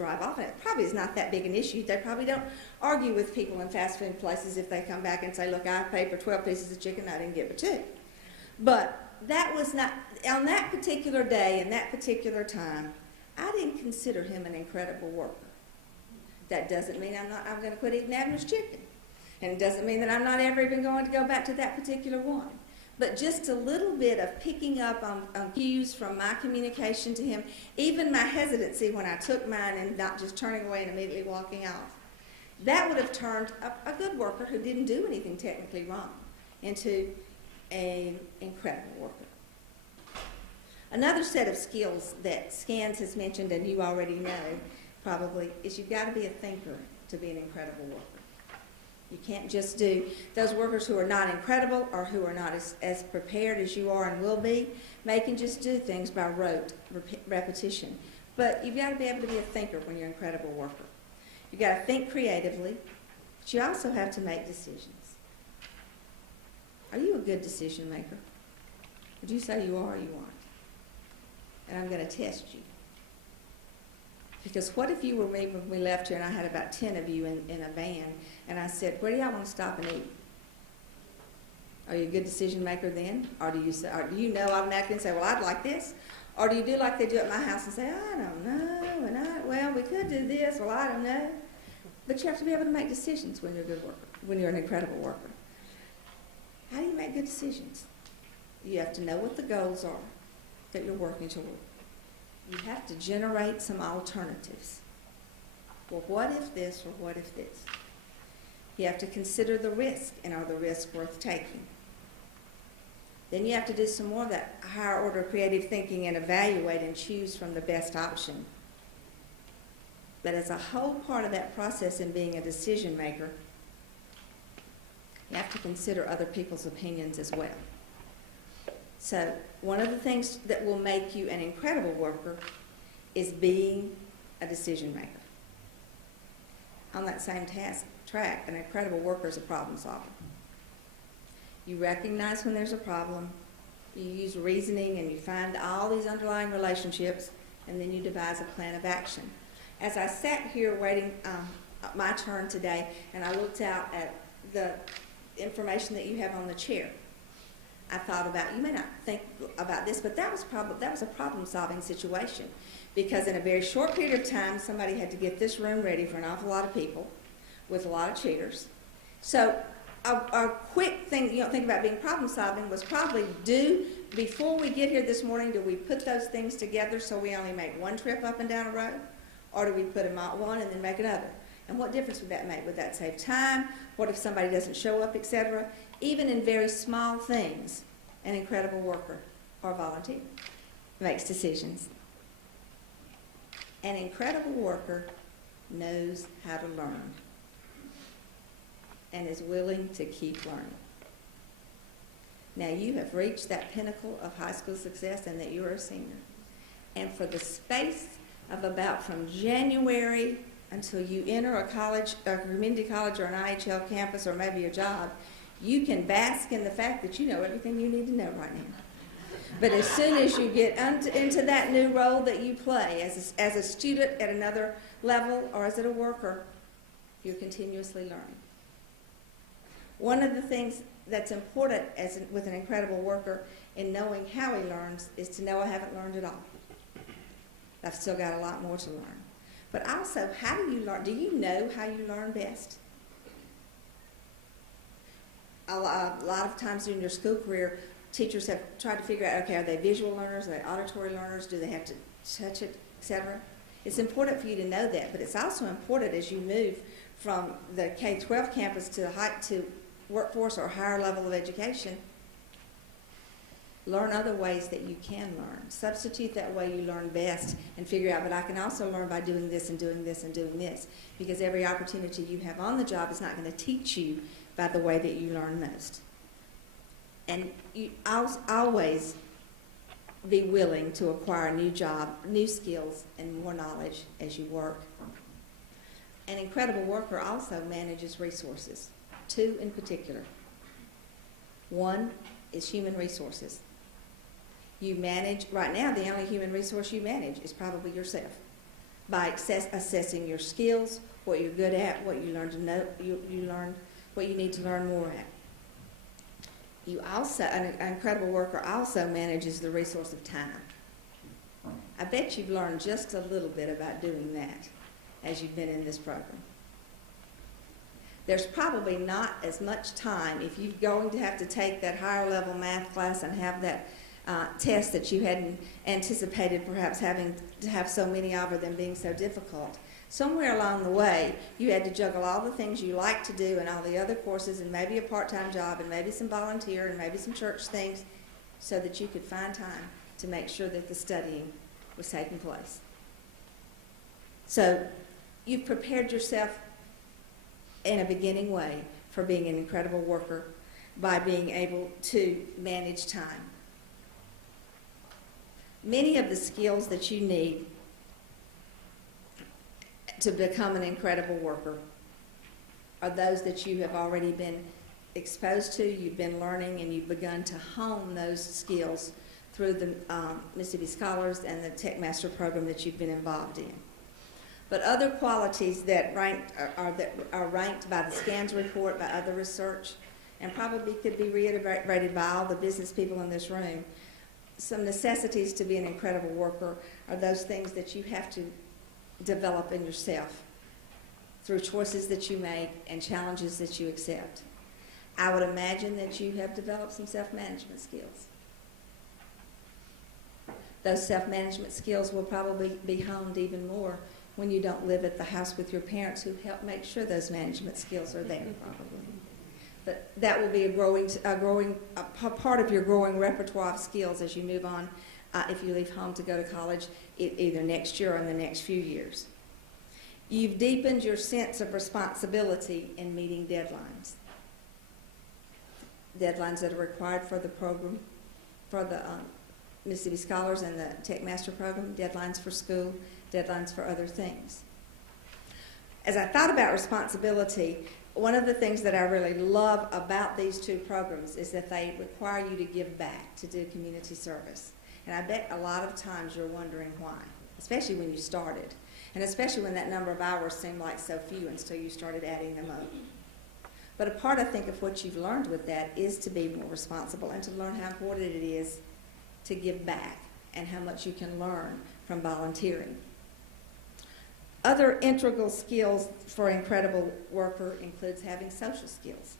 drive off, and it probably is not that big an issue. They probably don't argue with people in fast food places if they come back and say, look, I paid for 12 pieces of chicken, I didn't get but 2. But that was not, on that particular day and that particular time, I didn't consider him an incredible worker. That doesn't mean I'm going to quit eating Abner's chicken. And it doesn't mean that I'm not ever even going to go back to that particular one. But just a little bit of picking up on cues from my communication to him, even my hesitancy when I took mine and not just turning away and immediately walking off, that would have turned a good worker who didn't do anything technically wrong into an incredible worker. Another set of skills that Scans has mentioned, and you already know probably, is you've got to be a thinker to be an incredible worker. You can't just do, those workers who are not incredible or who are not as prepared as you are and will be, they can just do things by rote repetition. But you've got to be able to be a thinker when you're an incredible worker. You've got to think creatively, but you also have to make decisions. Are you a good decision maker? Would you say you are or you aren't? And I'm going to test you. Because what if you were me when we left here and I had about 10 of you in a van and I said, where do y'all want to stop and eat? Are you a good decision maker then? Or do you say, or do you know automatically and say, well, I'd like this? Or do you do like they do at my house and say, I don't know, and well, we could do this, well, I don't know. But you have to be able to make decisions when you're a good worker, when you're an incredible worker. How do you make good decisions? You have to know what the goals are that you're working toward. You have to generate some alternatives. Well, what if this or what if this? You have to consider the risk, and are the risks worth taking? Then you have to do some more of that higher order creative thinking and evaluate and choose from the best option. But as a whole part of that process in being a decision maker, you have to consider other people's opinions as well. So one of the things that will make you an incredible worker is being a decision maker. On that same track, an incredible worker is a problem solver. You recognize when there's a problem, you use reasoning, and you find all these underlying relationships, and then you devise a plan of action. As I sat here waiting my turn today, and I looked out at the information that you have on the chair, I thought about, you may not think about this, but that was a problem-solving situation, because in a very short period of time, somebody had to get this room ready for an awful lot of people with a lot of chairs. So a quick thing, think about being problem-solving was probably before we get here this morning, do we put those things together so we only make one trip up and down a road? Or do we put them out one and then make another? And what difference would that make? Would that save time? What if somebody doesn't show up, etc.? Even in very small things, an incredible worker or volunteer makes decisions. An incredible worker knows how to learn and is willing to keep learning. Now, you have reached that pinnacle of high school success and that you're a senior. And for the space of about from January until you enter a college, a community college or an IHL campus or maybe a job, you can bask in the fact that you know everything you need to know right now. But as soon as you get into that new role that you play as a student at another level or as a worker, you're continuously learning. One of the things that's important with an incredible worker in knowing how he learns is to know I haven't learned it all. I've still got a lot more to learn. But also, how do you learn? Do you know how you learn best? A lot of times during your school career, teachers have tried to figure out, okay, are they visual learners, are they auditory learners, do they have to touch it, etc.? It's important for you to know that, but it's also important as you move from the K-12 campus to workforce or higher level of education, learn other ways that you can learn. Substitute that way you learn best and figure out, but I can also learn by doing this and doing this and doing this, because every opportunity you have on the job is not going to teach you by the way that you learn most. And you always be willing to acquire a new job, new skills, and more knowledge as you work. An incredible worker also manages resources, 2 in particular. One is human resources. You manage, right now the only human resource you manage is probably yourself. by assessing your skills, what you're good at, what you learn to know, you learn what you need to learn more at. You also, an incredible worker also manages the resource of time. I bet you've learned just a little bit about doing that as you've been in this program. There's probably not as much time if you're going to have to take that higher level math class and have that test that you hadn't anticipated perhaps having to have so many of or them being so difficult. Somewhere along the way, you had to juggle all the things you like to do and all the other courses and maybe a part-time job and maybe some volunteer and maybe some church things so that you could find time to make sure that the studying was taking place. So you've prepared yourself in a beginning way for being an incredible worker by being able to manage time. Many of the skills that you need to become an incredible worker are those that you have already been exposed to, you've been learning, and you've begun to hone those skills through the Mississippi Scholars and the Tech Master program that you've been involved in. But other qualities that are ranked by the SCANS report, by other research, and probably could be reiterated by all the business people in this room, some necessities to be an incredible worker are those things that you have to develop in yourself through choices that you make and challenges that you accept. I would imagine that you have developed some self-management skills. Those self-management skills will probably be honed even more when you don't live at the house with your parents who help make sure those management skills are there, probably. But that will be a part of your growing repertoire of skills as you move on, if you leave home to go to college either next year or in the next few years. You've deepened your sense of responsibility in meeting deadlines. Deadlines that are required for the program, for the Mississippi Scholars and the Tech Master program, deadlines for school, deadlines for other things. As I thought about responsibility, one of the things that I really love about these two programs is that they require you to give back, to do community service. And I bet a lot of times you're wondering why, especially when you started, and especially when that number of hours seemed like so few until you started adding them up. But a part, I think, of what you've learned with that is to be more responsible and to learn how important it is to give back and how much you can learn from volunteering. Other integral skills for an incredible worker includes having social skills,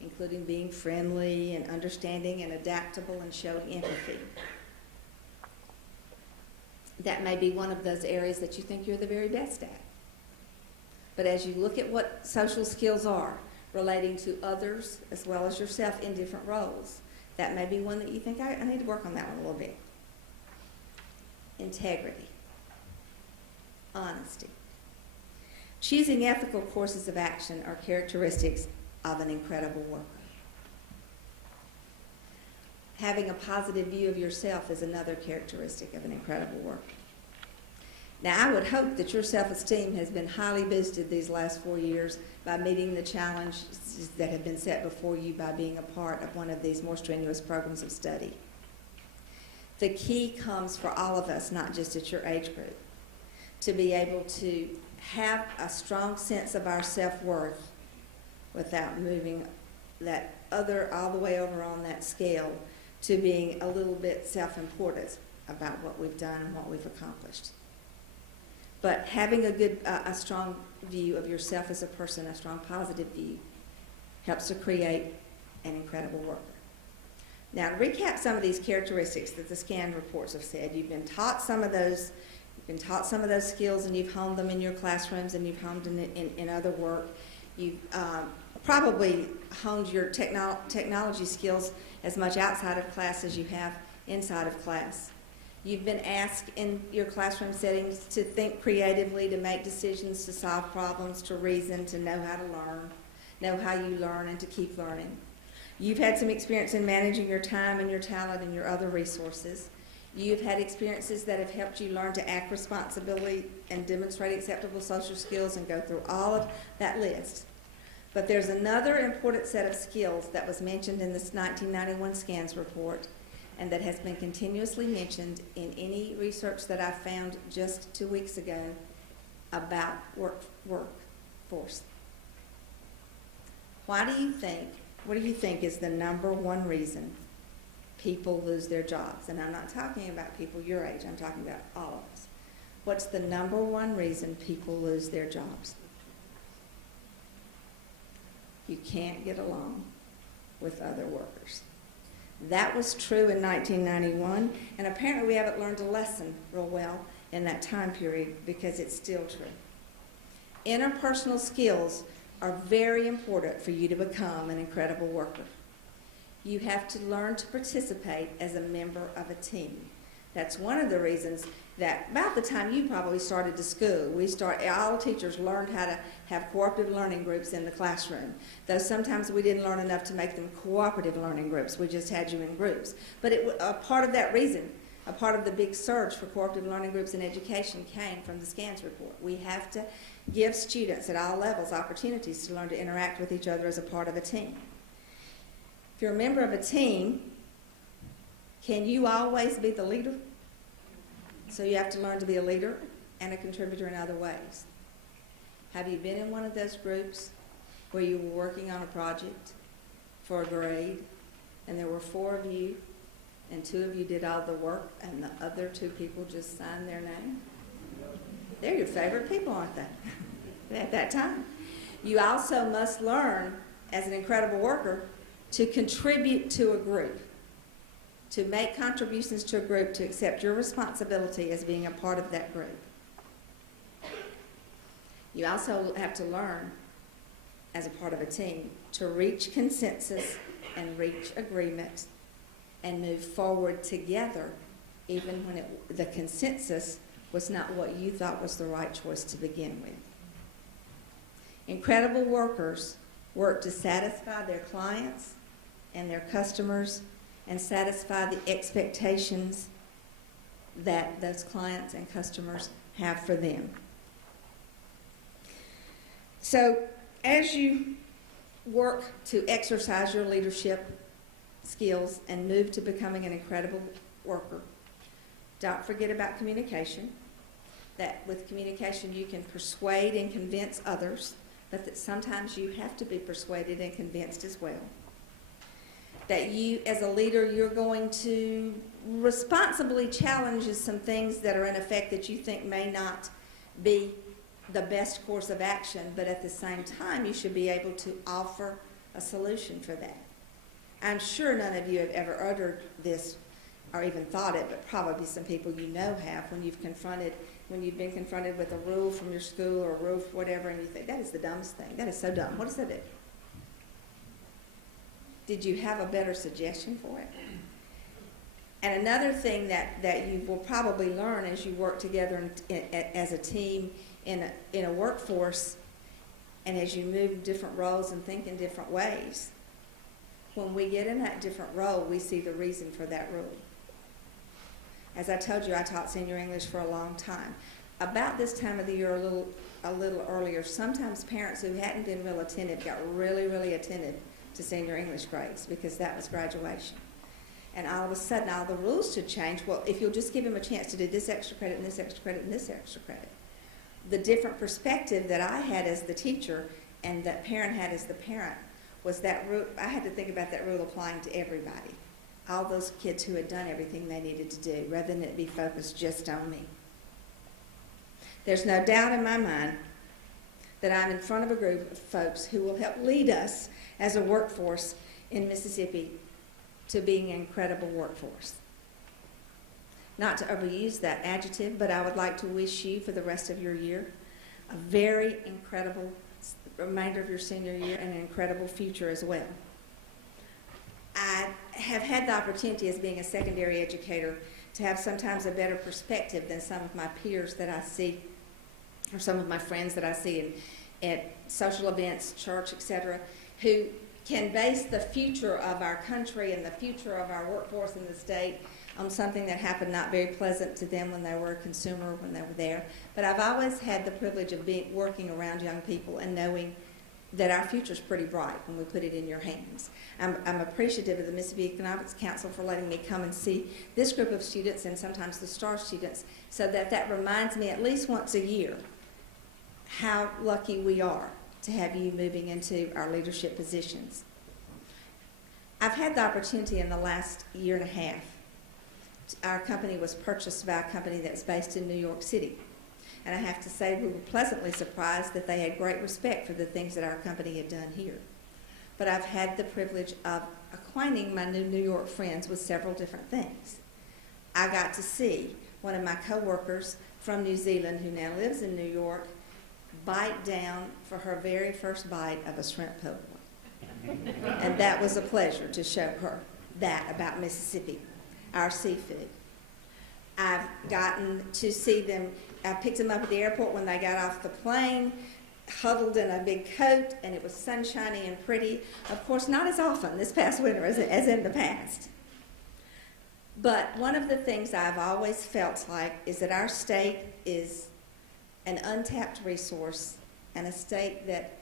including being friendly and understanding and adaptable and showing empathy. That may be one of those areas that you think you're the very best at. But as you look at what social skills are, relating to others as well as yourself in different roles, that may be one that you think, I need to work on that one a little bit. Integrity. Honesty. Choosing ethical courses of action are characteristics of an incredible worker. Having a positive view of yourself is another characteristic of an incredible worker. Now, I would hope that your self-esteem has been highly boosted these last 4 years by meeting the challenges that have been set before you by being a part of one of these more strenuous programs of study. The key comes for all of us, not just at your age group, to be able to have a strong sense of our self-worth without moving that other all the way over on that scale to being a little bit self-important about what we've done and what we've accomplished. But having a strong view of yourself as a person, a strong positive view, helps to create an incredible worker. Now, to recap some of these characteristics that the SCAN reports have said, you've been taught some of those skills, and you've honed them in your classrooms, and you've honed them in other work. You've probably honed your technology skills as much outside of class as you have inside of class. You've been asked in your classroom settings to think creatively, to make decisions, to solve problems, to reason, to know how to learn, know how you learn, and to keep learning. You've had some experience in managing your time and your talent and your other resources. You've had experiences that have helped you learn to act responsibly and demonstrate acceptable social skills and go through all of that list. But there's another important set of skills that was mentioned in this 1991 SCANS report, and that has been continuously mentioned in any research that I found just 2 weeks ago about workforce. What do you think is the number one reason people lose their jobs? And I'm not talking about people your age, I'm talking about all of us. What's the number one reason people lose their jobs? You can't get along with other workers. That was true in 1991, and apparently we haven't learned a lesson real well in that time period because it's still true. Interpersonal skills are very important for you to become an incredible worker. You have to learn to participate as a member of a team. That's one of the reasons that about the time you probably started to school, all teachers learned how to have cooperative learning groups in the classroom. Though sometimes we didn't learn enough to make them cooperative learning groups. We just had you in groups. But a part of that reason, a part of the big surge for cooperative learning groups in education came from the SCANS report. We have to give students at all levels opportunities to learn to interact with each other as a part of a team. If you're a member of a team, can you always be the leader? So you have to learn to be a leader and a contributor in other ways. Have you been in one of those groups where you were working on a project for a grade and there were 4 of you and 2 of you did all the work and the other 2 people just signed their name? They're your favorite people, aren't they? At that time. You also must learn, as an incredible worker, to contribute to a group, to make contributions to a group, to accept your responsibility as being a part of that group. You also have to learn, as a part of a team, to reach consensus and reach agreement and move forward together, even when the consensus was not what you thought was the right choice to begin with. Incredible workers work to satisfy their clients and their customers and satisfy the expectations that those clients and customers have for them. So as you work to exercise your leadership skills and move to becoming an incredible worker, don't forget about communication. That with communication you can persuade and convince others, but that sometimes you have to be persuaded and convinced as well. That you, as a leader, you're going to responsibly challenge some things that are in effect that you think may not be the best course of action, but at the same time you should be able to offer a solution for that. I'm sure none of you have ever uttered this or even thought it, but probably some people you know have when you've been confronted with a rule from your school or a rule for whatever, and you think, that is the dumbest thing. That is so dumb. What does that do? Did you have a better suggestion for it? And another thing that you will probably learn as you work together as a team in a workforce, and as you move different roles and think in different ways, when we get in that different role, we see the reason for that rule. As I told you, I taught senior English for a long time. About this time of the year, a little earlier, sometimes parents who hadn't been real attentive got really, really attentive to senior English grades because that was graduation. And all of a sudden, all the rules should change. Well, if you'll just give him a chance to do this extra credit and this extra credit and this extra credit. The different perspective that I had as the teacher and that parent had as the parent was that rule. I had to think about that rule applying to everybody. All those kids who had done everything they needed to do, rather than it be focused just on me. There's no doubt in my mind that I'm in front of a group of folks who will help lead us as a workforce in Mississippi to being an incredible workforce. Not to overuse that adjective, but I would like to wish you for the rest of your year a very incredible remainder of your senior year and an incredible future as well. I have had the opportunity as being a secondary educator to have sometimes a better perspective than some of my peers that I see, or some of my friends that I see at social events, church, etc., who can base the future of our country and the future of our workforce in the state on something that happened not very pleasant to them when they were a consumer, when they were there. But I've always had the privilege of working around young people and knowing that our future's pretty bright when we put it in your hands. I'm appreciative of the Mississippi Economics Council for letting me come and see this group of students and sometimes the STAR students, so that reminds me at least once a year how lucky we are to have you moving into our leadership positions. I've had the opportunity in the last year and a half. Our company was purchased by a company that's based in New York City. And I have to say we were pleasantly surprised that they had great respect for the things that our company had done here. But I've had the privilege of acquainting my new New York friends with several different things. I got to see one of my coworkers from New Zealand who now lives in New York bite down for her very first bite of a shrimp po' boy. And that was a pleasure to show her that about Mississippi, our seafood. I've gotten to see them, I picked them up at the airport when they got off the plane, huddled in a big coat, and it was sunshiny and pretty. Of course, not as often this past winter as in the past. But one of the things I've always felt like is that our state is an untapped resource and a state that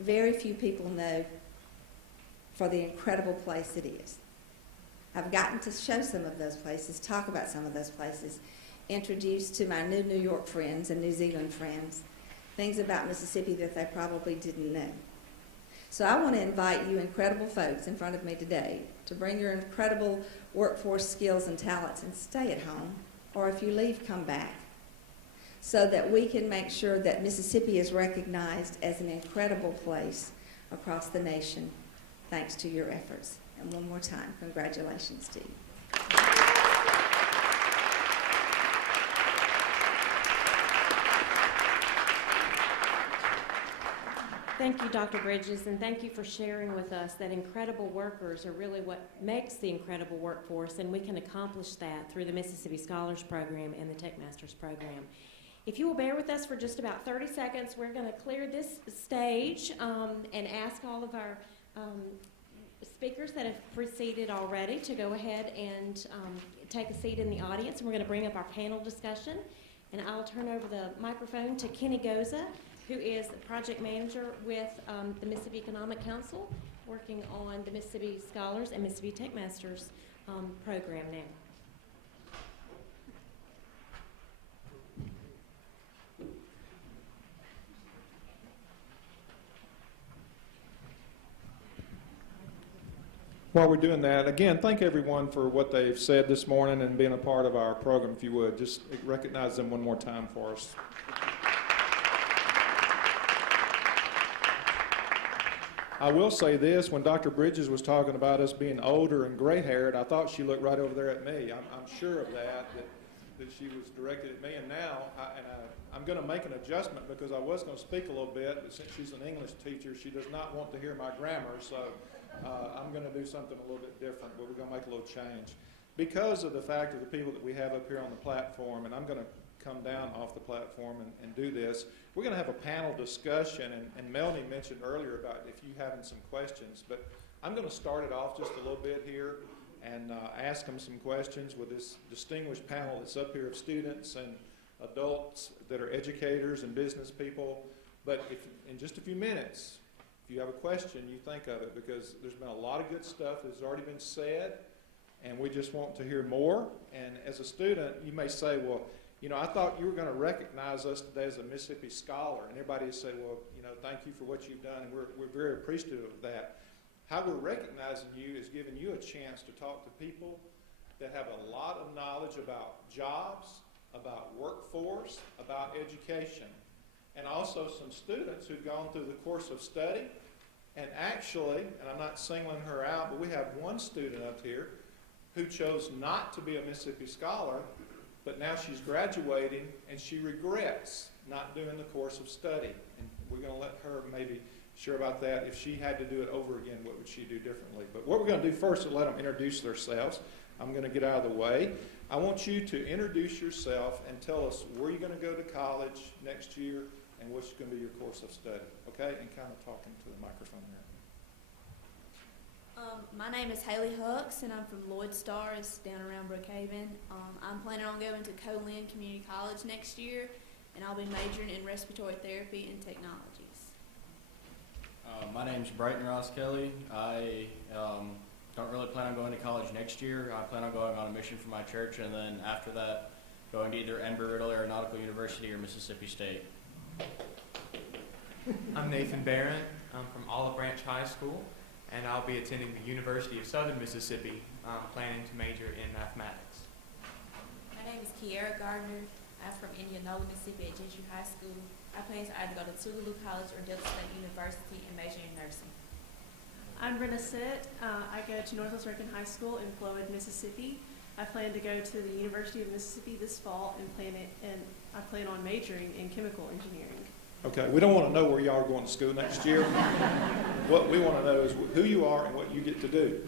very few people know for the incredible place it is. I've gotten to show some of those places, talk about some of those places, introduce to my new New York friends and New Zealand friends things about Mississippi that they probably didn't know. So I want to invite you incredible folks in front of me today to bring your incredible workforce skills and talents and stay at home, or if you leave, come back, so that we can make sure that Mississippi is recognized as an incredible place across the nation, thanks to your efforts. And one more time, congratulations to you. Thank you, Dr. Bridges, and thank you for sharing with us that incredible workers are really what makes the incredible workforce, and we can accomplish that through the Mississippi Scholars Program and the Tech Masters Program. If you will bear with us for just about 30 seconds, we're going to clear this stage and ask all of our speakers that have preceded already to go ahead and take a seat in the audience. And we're going to bring up our panel discussion. And I'll turn over the microphone to Kenny Goza, who is the project manager with the Mississippi Economic Council, working on the Mississippi Scholars and Mississippi Tech Masters program now. While we're doing that, again, thank everyone for what they've said this morning and being a part of our program. If you would, just recognize them one more time for us. I will say this, when Dr. Bridges was talking about us being older and gray-haired, I thought she looked right over there at me. I'm sure of that she was directed at me. And now, I'm going to make an adjustment because I was going to speak a little bit, but since she's an English teacher, she does not want to hear my grammar, so I'm going to do something a little bit different, but we're going to make a little change. Because of the fact of the people that we have up here on the platform, and I'm going to come down off the platform and do this, we're going to have a panel discussion, and Melanie mentioned earlier about if you having some questions, but I'm going to start it off just a little bit here and ask them some questions with this distinguished panel that's up here of students and adults that are educators and business people. But if in just a few minutes, if you have a question, you think of it, because there's been a lot of good stuff that's already been said, and we just want to hear more. And as a student, you may say, well, you know, I thought you were going to recognize us today as a Mississippi Scholar, and everybody would say, well, you know, thank you for what you've done, and we're very appreciative of that. How we're recognizing you is giving you a chance to talk to people that have a lot of knowledge about jobs, about workforce, about education, and also some students who've gone through the course of study. And actually, and I'm not singling her out, but we have one student up here who chose not to be a Mississippi Scholar, but now she's graduating and she regrets not doing the course of study. And we're going to let her maybe share about that. If she had to do it over again, what would she do differently? But what we're going to do first is let them introduce themselves. I'm going to get out of the way. I want you to introduce yourself and tell us where you're going to go to college next year and what's going to be your course of study, okay? And kind of talking to the microphone there. My name is Haley Hooks, and I'm from Lloyd Star. It's down around Brookhaven. I'm planning on going to Colin Community College next year, and I'll be majoring in respiratory therapy and technologies. My name's Brighton Ross Kelly. I don't really plan on going to college next year. I plan on going on a mission for my church, and then after that, going to either Embry-Riddle Aeronautical University or Mississippi State. I'm Nathan Barron. I'm from Olive Branch High School, and I'll be attending the University of Southern Mississippi, planning to major in mathematics. My name is Kiera Gardner. I'm from Indianola, Mississippi at Jesu High School. I plan to either go to Tougaloo College or Delta State University and major in nursing. I'm Brenna Sitt. I go to Northwest Rankin High School in Flowood, Mississippi. I plan to go to the University of Mississippi this fall and I plan on majoring in chemical engineering. Okay, we don't want to know where y'all are going to school next year. What we want to know is who you are and what you get to do.